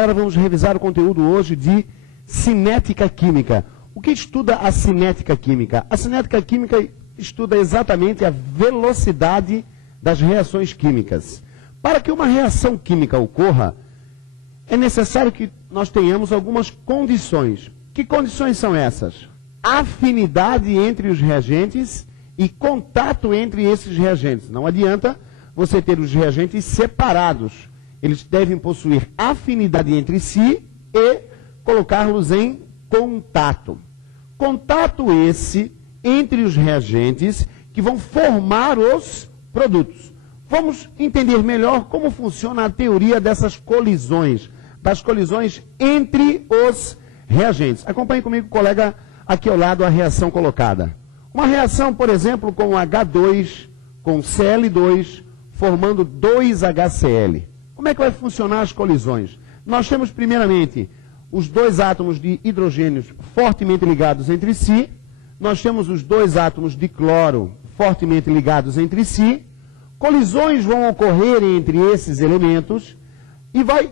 galera, vamos revisar o conteúdo hoje de cinética química. O que estuda a cinética química? A cinética química estuda exatamente a velocidade das reações químicas. Para que uma reação química ocorra, é necessário que nós tenhamos algumas condições. Que condições são essas? Afinidade entre os reagentes e contato entre esses reagentes. Não adianta você ter os reagentes separados. Eles devem possuir afinidade entre si e colocá-los em contato. Contato esse entre os reagentes que vão formar os produtos. Vamos entender melhor como funciona a teoria dessas colisões, das colisões entre os reagentes. Acompanhe comigo, colega, aqui ao lado a reação colocada. Uma reação, por exemplo, com H2, com Cl2, formando 2HCl. Como é que vai funcionar as colisões? Nós temos, primeiramente, os dois átomos de hidrogênios fortemente ligados entre si. Nós temos os dois átomos de cloro fortemente ligados entre si. Colisões vão ocorrer entre esses elementos e vai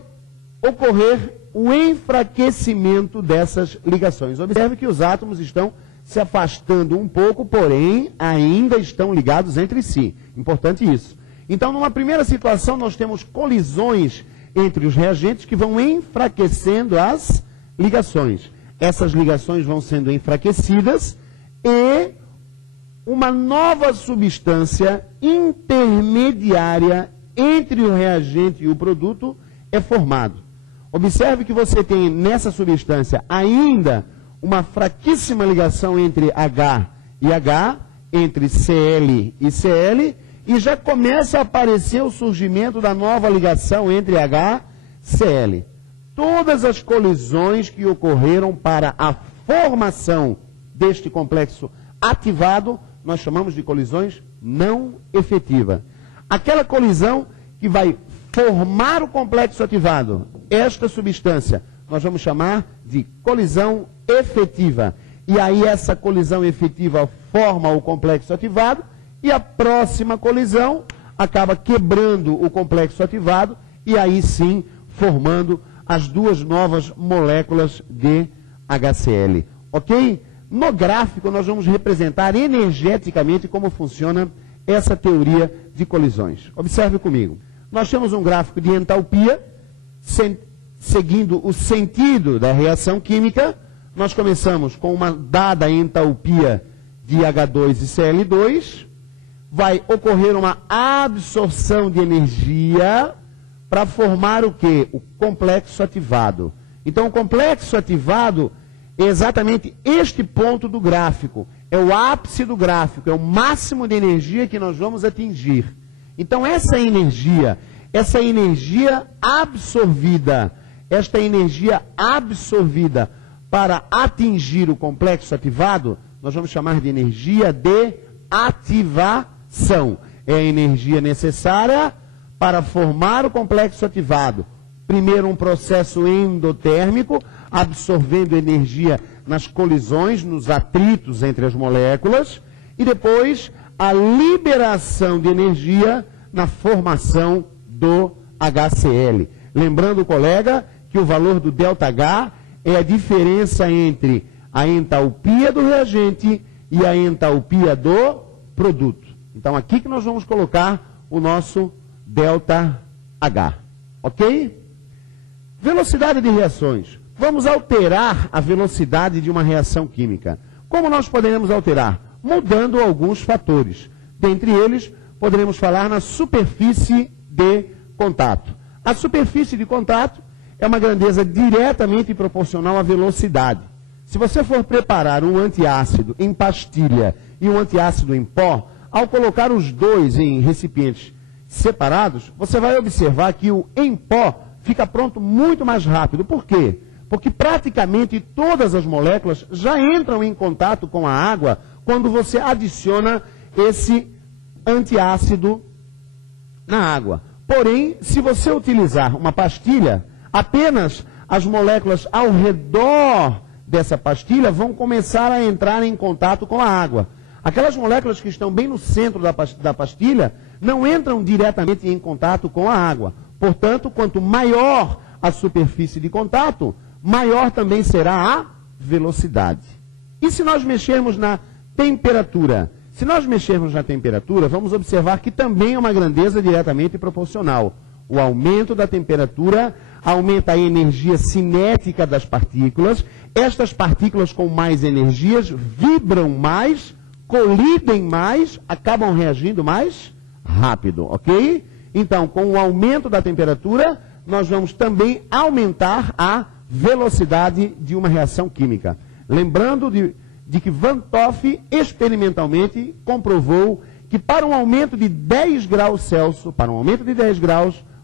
ocorrer o enfraquecimento dessas ligações. Observe que os átomos estão se afastando um pouco, porém ainda estão ligados entre si. Importante isso. Então, numa primeira situação, nós temos colisões entre os reagentes que vão enfraquecendo as ligações. Essas ligações vão sendo enfraquecidas e uma nova substância intermediária entre o reagente e o produto é formado. Observe que você tem nessa substância ainda uma fraquíssima ligação entre H e H, entre Cl e Cl, e já começa a aparecer o surgimento da nova ligação entre HCl. Todas as colisões que ocorreram para a formação deste complexo ativado, nós chamamos de colisões não efetivas. Aquela colisão que vai formar o complexo ativado, esta substância, nós vamos chamar de colisão efetiva. E aí essa colisão efetiva forma o complexo ativado e a próxima colisão acaba quebrando o complexo ativado e aí sim formando as duas novas moléculas de HCl. Ok? No gráfico nós vamos representar energeticamente como funciona essa teoria de colisões. Observe comigo. Nós temos um gráfico de entalpia, seguindo o sentido da reação química. Nós começamos com uma dada entalpia de H2 e Cl2. Vai ocorrer uma absorção de energia para formar o quê? O complexo ativado. Então, o complexo ativado é exatamente este ponto do gráfico. É o ápice do gráfico, é o máximo de energia que nós vamos atingir. Então, essa energia absorvida, esta energia absorvida para atingir o complexo ativado, nós vamos chamar de energia de ativação. É a energia necessária para formar o complexo ativado. Primeiro, um processo endotérmico, absorvendo energia nas colisões, nos atritos entre as moléculas, e depois a liberação de energia na formação do HCl. Lembrando, colega, que o valor do ΔH é a diferença entre a entalpia do reagente e a entalpia do produto. Então, aqui que nós vamos colocar o nosso ΔH. Ok? Velocidade de reações. Vamos alterar a velocidade de uma reação química. Como nós poderemos alterar? Mudando alguns fatores. Dentre eles, poderemos falar na superfície de contato. A superfície de contato é uma grandeza diretamente proporcional à velocidade. Se você for preparar um antiácido em pastilha e um antiácido em pó, ao colocar os dois em recipientes separados, você vai observar que o em pó fica pronto muito mais rápido. Por quê? Porque praticamente todas as moléculas já entram em contato com a água quando você adiciona esse antiácido na água. Porém, se você utilizar uma pastilha, apenas as moléculas ao redor dessa pastilha vão começar a entrar em contato com a água. Aquelas moléculas que estão bem no centro da pastilha não entram diretamente em contato com a água. Portanto, quanto maior a superfície de contato, maior também será a velocidade. E se nós mexermos na temperatura? Se nós mexermos na temperatura, vamos observar que também é uma grandeza diretamente proporcional. O aumento da temperatura aumenta a energia cinética das partículas. Estas partículas com mais energias vibram mais, colidem mais, acabam reagindo mais rápido, ok? Então, com o aumento da temperatura, nós vamos também aumentar a velocidade de uma reação química. Lembrando de que Van 't Hoff experimentalmente comprovou que para um aumento de 10 graus Celsius,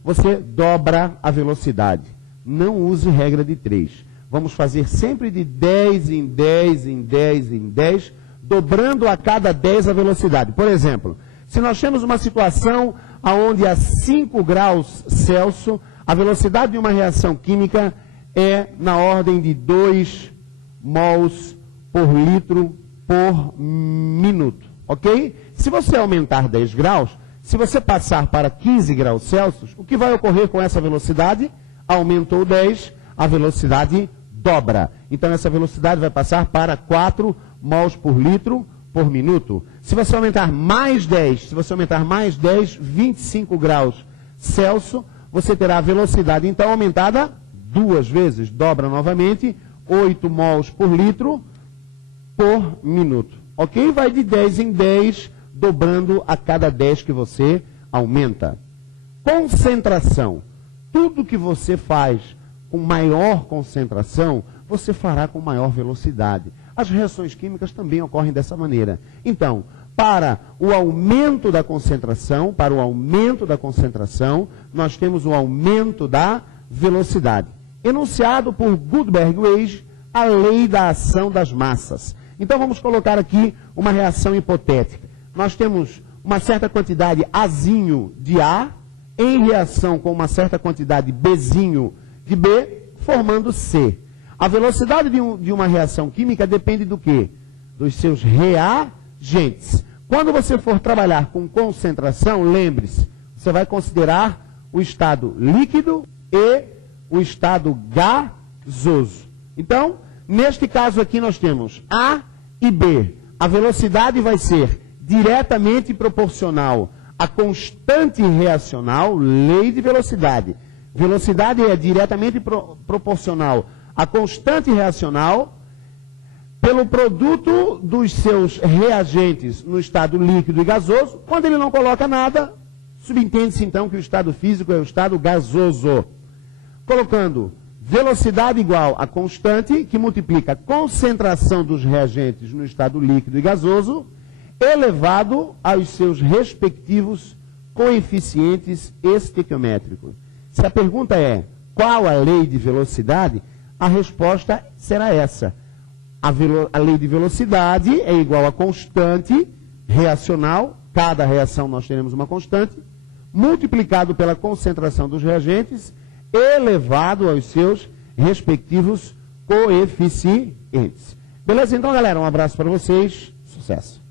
você dobra a velocidade. Não use regra de 3. Vamos fazer sempre de 10 em 10 em 10 em 10, dobrando a cada 10 a velocidade. Por exemplo, se nós temos uma situação onde a 5 graus Celsius, a velocidade de uma reação química é na ordem de 2 mols por litro por minuto, ok? Se você aumentar 10 graus, se você passar para 15 graus Celsius, o que vai ocorrer com essa velocidade? Aumentou 10, a velocidade dobra. Então essa velocidade vai passar para 4 mols por litro por minuto. Se você aumentar mais 10, 25 graus Celsius, você terá a velocidade então aumentada 2 vezes, dobra novamente, 8 mols por litro por minuto. Ok? Vai de 10 em 10, dobrando a cada 10 que você aumenta. Concentração. Tudo que você faz com maior concentração, você fará com maior velocidade. As reações químicas também ocorrem dessa maneira. Então, para o aumento da concentração, nós temos o aumento da velocidade. Enunciado por Gutenberg-Weiss, a lei da ação das massas. Então vamos colocar aqui uma reação hipotética. Nós temos uma certa quantidade Azinho de A em reação com uma certa quantidade Bzinho de B, formando C. A velocidade de uma reação química depende do quê? Dos seus reagentes. Quando você for trabalhar com concentração, lembre-se, você vai considerar o estado líquido e o estado gasoso. Então, neste caso aqui nós temos A e B. A velocidade vai ser diretamente proporcional à constante reacional, lei de velocidade. Velocidade é diretamente proporcional à constante reacional pelo produto dos seus reagentes no estado líquido e gasoso. Quando ele não coloca nada, subentende-se então que o estado físico é o estado gasoso. Colocando velocidade igual a constante, que multiplica a concentração dos reagentes no estado líquido e gasoso, elevado aos seus respectivos coeficientes estequiométricos. Se a pergunta é, qual a lei de velocidade? A resposta será essa. A lei de velocidade é igual a constante reacional, cada reação nós teremos uma constante, multiplicado pela concentração dos reagentes, elevado aos seus respectivos coeficientes. Beleza? Então, galera, um abraço para vocês. Sucesso!